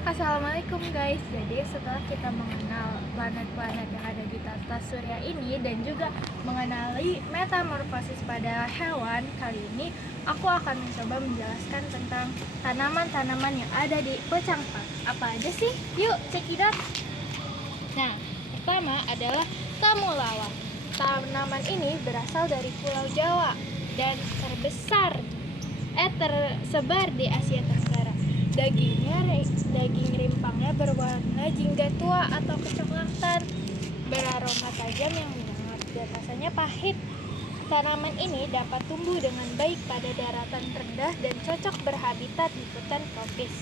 Assalamualaikum guys. Jadi setelah kita mengenal planet-planet yang ada di tata surya ini dan juga mengenali metamorfosis pada hewan, kali ini aku akan mencoba menjelaskan tentang tanaman-tanaman yang ada di Pecangpak. Apa aja sih? Yuk, check it out. Nah, pertama adalah temulawak. Tanaman ini berasal dari Pulau Jawa dan tersebar di Asia Tenggara. Daging rimpangnya berwarna jingga tua atau kecoklatan, beraroma tajam yang menyengat dan rasanya pahit. Tanaman ini dapat tumbuh dengan baik pada daratan rendah dan cocok berhabitat di hutan tropis.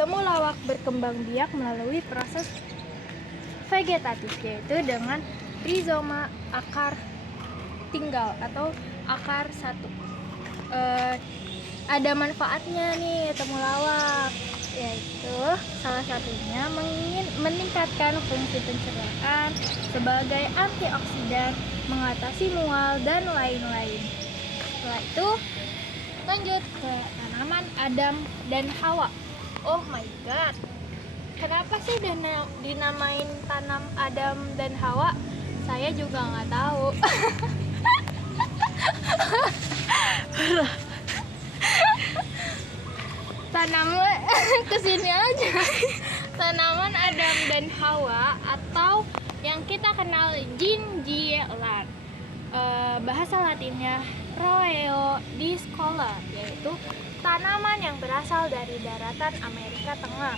Temulawak berkembang biak melalui proses vegetatif, yaitu dengan rizoma akar tinggal atau akar satu. Ada manfaatnya nih temulawak, yaitu salah satunya meningkatkan fungsi pencernaan sebagai antioksidan, mengatasi mual dan lain-lain. Setelah itu lanjut ke tanaman Adam dan Hawa. Oh my god, kenapa sih dinamain tanam Adam dan Hawa? Saya juga nggak tahu. Tanaman kesini aja. Tanaman Adam dan Hawa atau yang kita kenal jinjilan, bahasa latinnya Roeo discola, yaitu tanaman yang berasal dari daratan Amerika Tengah.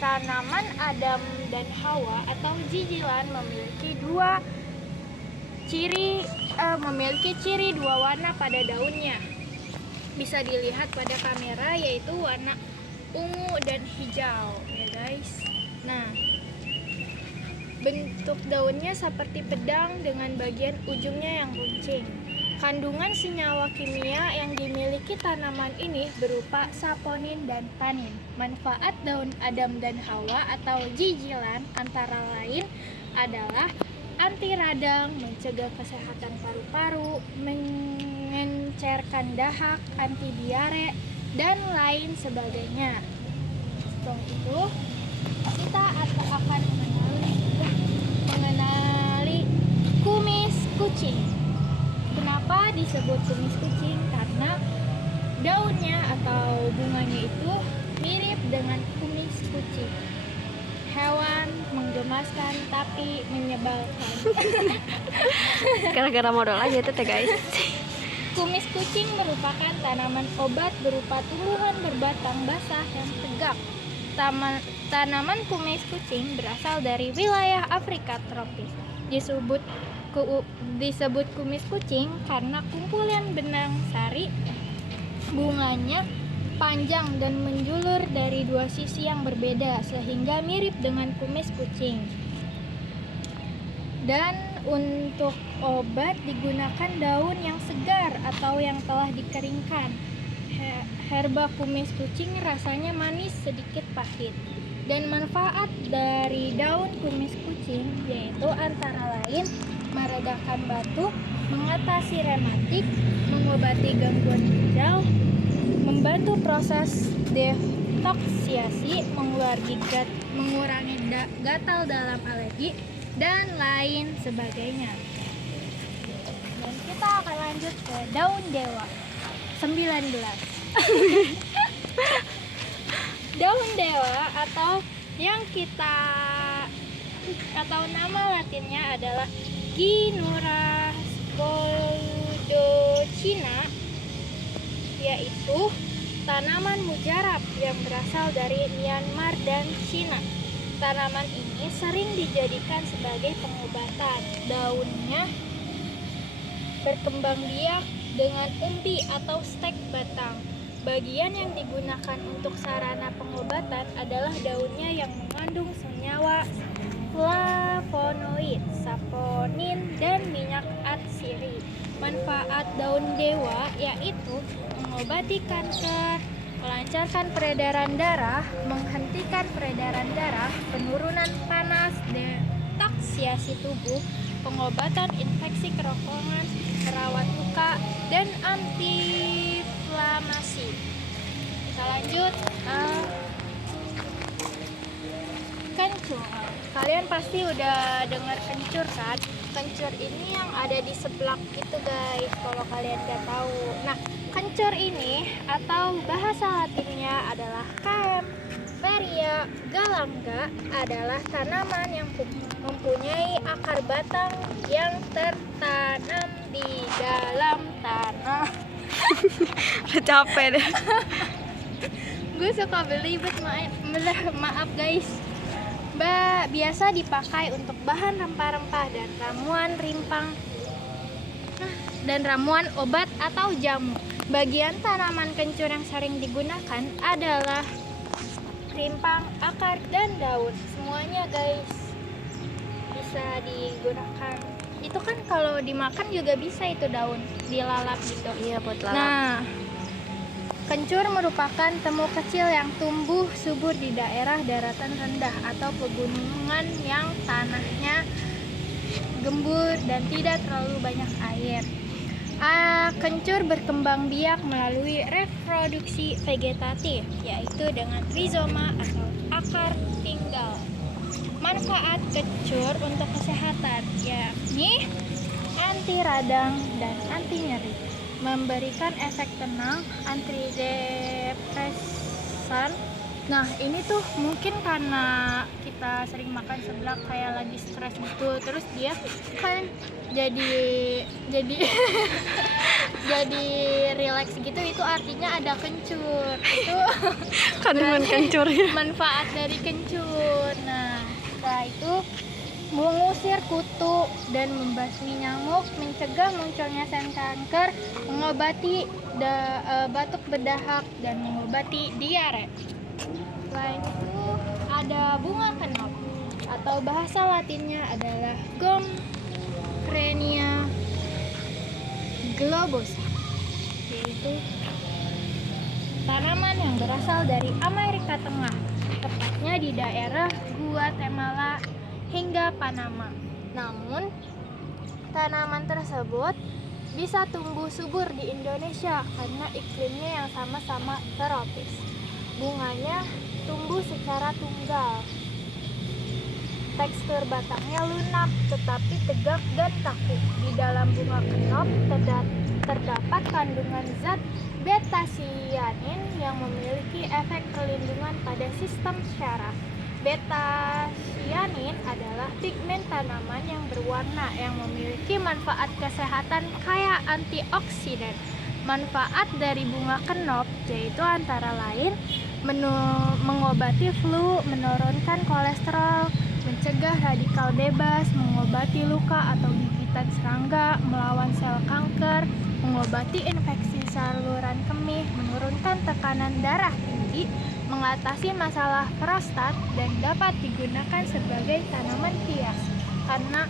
Tanaman Adam dan Hawa atau jinjilan memiliki ciri dua warna pada daunnya. Bisa dilihat pada kamera, yaitu warna ungu dan hijau ya guys. Nah, bentuk daunnya seperti pedang dengan bagian ujungnya yang runcing. Kandungan senyawa kimia yang dimiliki tanaman ini berupa saponin dan tanin. Manfaat daun Adam dan Hawa atau jijilan antara lain adalah anti radang, mencegah kesehatan paru-paru, mengencerkan dahak, anti diare, dan lain sebagainya. Setelah itu, kita akan mengenali kumis kucing. Kenapa disebut kumis kucing? Karena daunnya atau bunganya itu mirip dengan kumis kucing. Hewan menggemaskan tapi menyebalkan. Gara-gara modal aja itu teh guys. Kumis kucing merupakan tanaman obat berupa tumbuhan berbatang basah yang tegak. Tanaman kumis kucing berasal dari wilayah Afrika tropis. Disebut kumis kucing karena kumpulan benang sari bunganya panjang dan menjulur dari dua sisi yang berbeda sehingga mirip dengan kumis kucing. Dan untuk obat digunakan daun yang segar atau yang telah dikeringkan. Herba kumis kucing rasanya manis sedikit pahit. Dan manfaat dari daun kumis kucing yaitu antara lain meredakan batuk, mengatasi rematik, mengobati gangguan ginjal, membantu proses detoksiasi, mengurangi gatal dalam alergi, dan lain sebagainya. Dan kita akan lanjut ke daun dewa 19. Daun dewa atau nama latinnya adalah Ginura spodocina, yaitu tanaman mujarab yang berasal dari Myanmar dan Cina. Tanaman ini sering dijadikan sebagai pengobatan. Daunnya berkembang biak dengan umbi atau stek batang. Bagian yang digunakan untuk sarana pengobatan adalah daunnya yang mengandung senyawa flavonoid, saponin, dan minyak atsiri. Manfaat daun dewa yaitu mengobati kanker, melancarkan peredaran darah, menghentikan peredaran darah, penurunan panas, detoksiasi tubuh, pengobatan infeksi kerongkongan, merawat luka, dan antiinflamasi. lanjut. Kencur. Kalian pasti udah dengar kencur kan? Kencur ini yang ada di seblak itu guys, kalau kalian gak tahu. Nah, kencur ini atau bahasa latinnya adalah Kaempferia galanga, adalah tanaman yang mempunyai akar batang yang tertanam di dalam tanah. Capek deh. Gue suka belibet, maaf guys. Biasa dipakai untuk bahan rempah-rempah dan ramuan obat atau jamu. Bagian tanaman kencur yang sering digunakan adalah rimpang, akar, dan daun. Semuanya guys bisa digunakan. Itu kan kalau dimakan juga bisa itu daun, dilalap gitu. Iya, buat lalap. Nah, kencur merupakan temu kecil yang tumbuh subur di daerah daratan rendah atau pegunungan yang tanahnya gembur dan tidak terlalu banyak air. Kencur berkembang biak melalui reproduksi vegetatif, yaitu dengan rizoma atau akar tinggal. Manfaat kencur untuk kesehatan yakni anti radang dan anti nyeri, memberikan efek tenang, antidepresan. Nah, ini tuh mungkin karena kita sering makan seblak kayak lagi stres gitu, terus dia kan jadi jadi relax gitu, itu artinya ada kencur. Itu Kandungan kencur ya. manfaat dari kencur. Nah, setelah itu mengusir kutu dan membasmi nyamuk, mencegah munculnya sel kanker, mengobati batuk berdahak, dan mengobati diare. Selain itu ada bunga kenop atau bahasa latinnya adalah Gomphrenia globosa, yaitu tanaman yang berasal dari Amerika Tengah, tepatnya di daerah Guatemala hingga Panama. Namun, tanaman tersebut bisa tumbuh subur di Indonesia karena iklimnya yang sama-sama tropis. Bunganya tumbuh secara tunggal. Tekstur batangnya lunak tetapi tegak dan kaku. Di dalam bunga kenop terdapat kandungan zat beta-cyanin yang memiliki efek perlindungan pada sistem syaraf. Beta-cyanin adalah pigmen tanaman yang berwarna yang memiliki manfaat kesehatan kaya antioksidan. Manfaat dari bunga kenop yaitu antara lain mengobati flu, menurunkan kolesterol, mencegah radikal bebas, mengobati luka atau gigitan serangga, melawan sel kanker, mengobati infeksi saluran kemih, menurunkan tekanan darah tinggi, mengatasi masalah prostat, dan dapat digunakan sebagai tanaman hias karena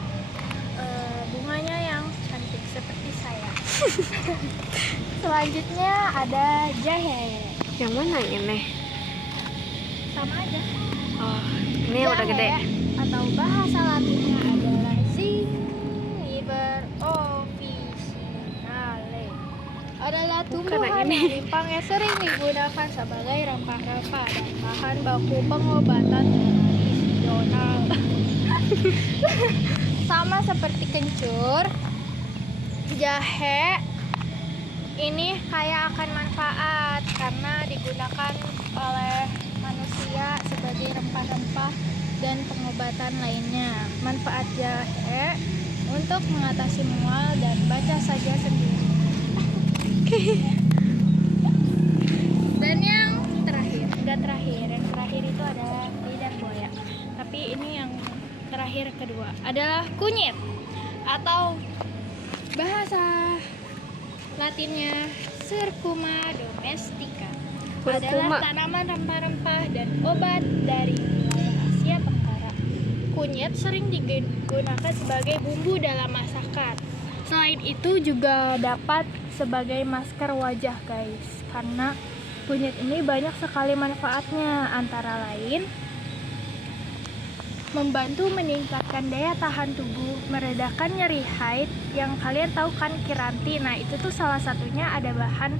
bunganya yang cantik seperti saya. Selanjutnya ada jahe. Yang mana ini? Sama aja. Oh, ini yang udah gede. Atau bahasa latinnya adalah Zingiber officinale. Adalah tumbuhan yang rimpangnya sering digunakan sebagai rempah-rempah dan bahan baku pengobatan tradisional. Sama seperti kencur, jahe ini kaya akan manfaat karena digunakan oleh manusia sebagai rempah-rempah dan pengobatan lainnya. Manfaat jahe untuk mengatasi mual dan baca saja sendiri. Dan yang terakhir itu adalah lidah buaya. Tapi ini yang terakhir kedua adalah kunyit atau bahasa latinnya Curcuma domestica. Adalah tanaman rempah-rempah dan obat dari wilayah Asia Tenggara. Kunyit sering digunakan sebagai bumbu dalam masakan. Selain itu juga dapat sebagai masker wajah guys, karena kunyit ini banyak sekali manfaatnya, antara lain membantu meningkatkan daya tahan tubuh, meredakan nyeri haid, yang kalian tahu kan Kiranti. Nah, itu tuh salah satunya ada bahan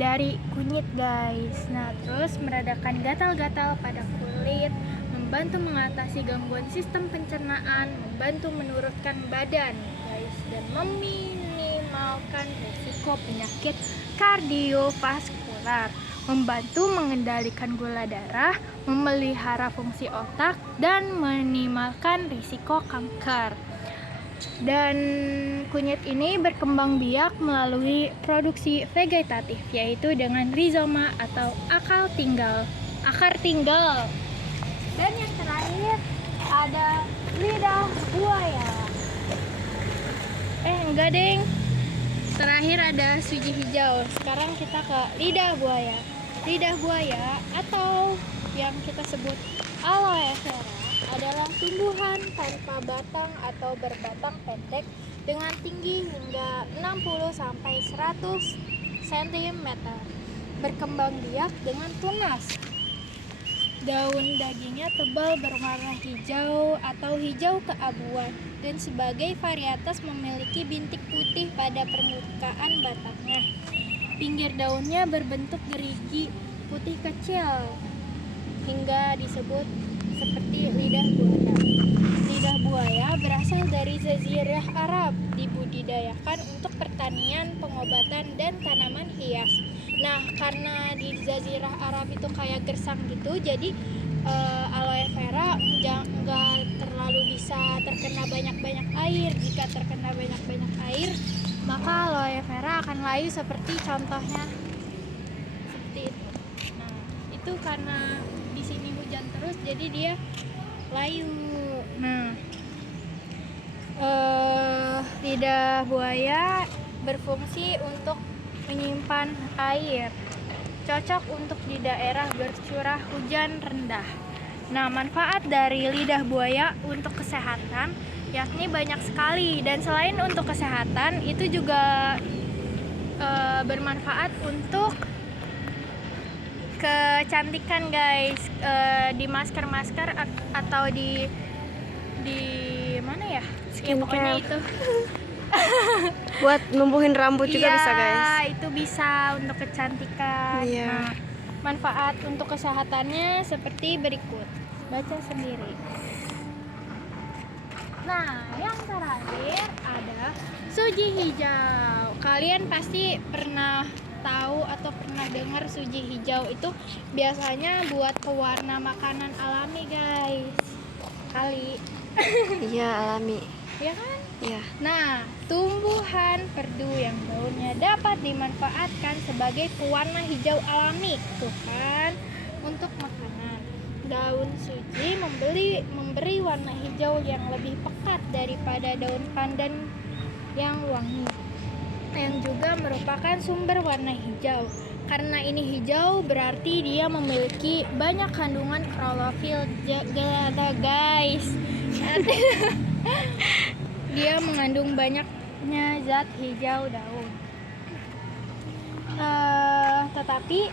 dari kunyit guys. Nah, terus meredakan gatal-gatal pada kulit, membantu mengatasi gangguan sistem pencernaan, membantu menurunkan badan guys, dan meminimalkan risiko penyakit kardiovaskular, membantu mengendalikan gula darah, memelihara fungsi otak, dan meminimalkan risiko kanker. Dan kunyit ini berkembang biak melalui produksi vegetatif, yaitu dengan rizoma atau akar tinggal. Dan yang terakhir ada lidah buaya. Enggak deng. Terakhir ada suji hijau. Sekarang kita ke lidah buaya. Lidah buaya atau yang kita sebut aloe vera adalah tumbuhan tanpa batang atau berbatang pendek dengan tinggi hingga 60-100 cm. Berkembang biak dengan tunas. Daun dagingnya tebal berwarna hijau atau hijau keabuan, dan sebagai varietas memiliki bintik putih pada permukaan batangnya. Pinggir daunnya berbentuk gerigi putih kecil hingga disebut seperti lidah buaya. Lidah buaya berasal dari Jazirah Arab, dibudidayakan untuk pertanian, pengobatan, dan tanaman hias. Nah, karena di Jazirah Arab itu kayak gersang gitu, jadi aloe vera nggak terlalu bisa terkena banyak-banyak air. Jika terkena banyak-banyak air, maka aloe vera akan layu seperti contohnya seperti itu. Nah, itu karena di sini hujan terus, jadi dia layu. Nah, lidah buaya berfungsi untuk menyimpan air, cocok untuk di daerah bercurah hujan rendah. Nah, manfaat dari lidah buaya untuk kesehatan yakni banyak sekali, dan selain untuk kesehatan itu juga bermanfaat untuk kecantikan guys, di masker-masker atau di mana ya? Ya, pokoknya itu. Buat numbuhin rambut juga Iya, bisa guys. itu bisa untuk kecantikan. Iya. Nah, manfaat untuk kesehatannya seperti berikut. Baca sendiri. Nah, yang terakhir ada suji hijau. Kalian pasti pernah tahu atau pernah dengar suji hijau itu biasanya buat pewarna makanan alami guys. Kali. Iya, alami. Ya kan? Iya. Nah, tumbuhan perdu yang daunnya dapat dimanfaatkan sebagai pewarna hijau alami, tuh kan, untuk makanan. Daun suji memberi warna hijau yang lebih pekat daripada daun pandan yang wangi, yang juga merupakan sumber warna hijau. Karena ini hijau, berarti dia memiliki banyak kandungan klorofil guys. Dia mengandung banyaknya zat hijau daun. Tetapi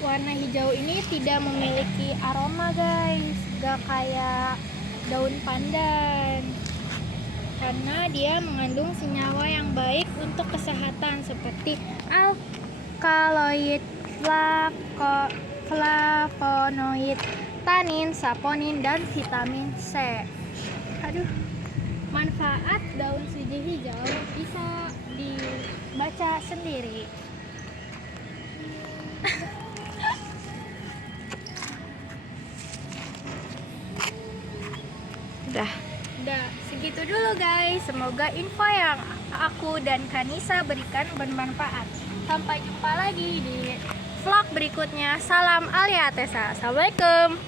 warna hijau ini tidak memiliki aroma guys, gak kayak daun pandan. Karena dia mengandung senyawa yang baik untuk kesehatan seperti alkaloid, flavonoid, tanin, saponin, dan vitamin C. Aduh, manfaat daun suji hijau bisa dibaca sendiri. Udah. Udah, segitu dulu guys. Semoga info yang aku dan Kanisa berikan bermanfaat. Sampai jumpa lagi di vlog berikutnya. Salam Alia Tessa. Assalamualaikum.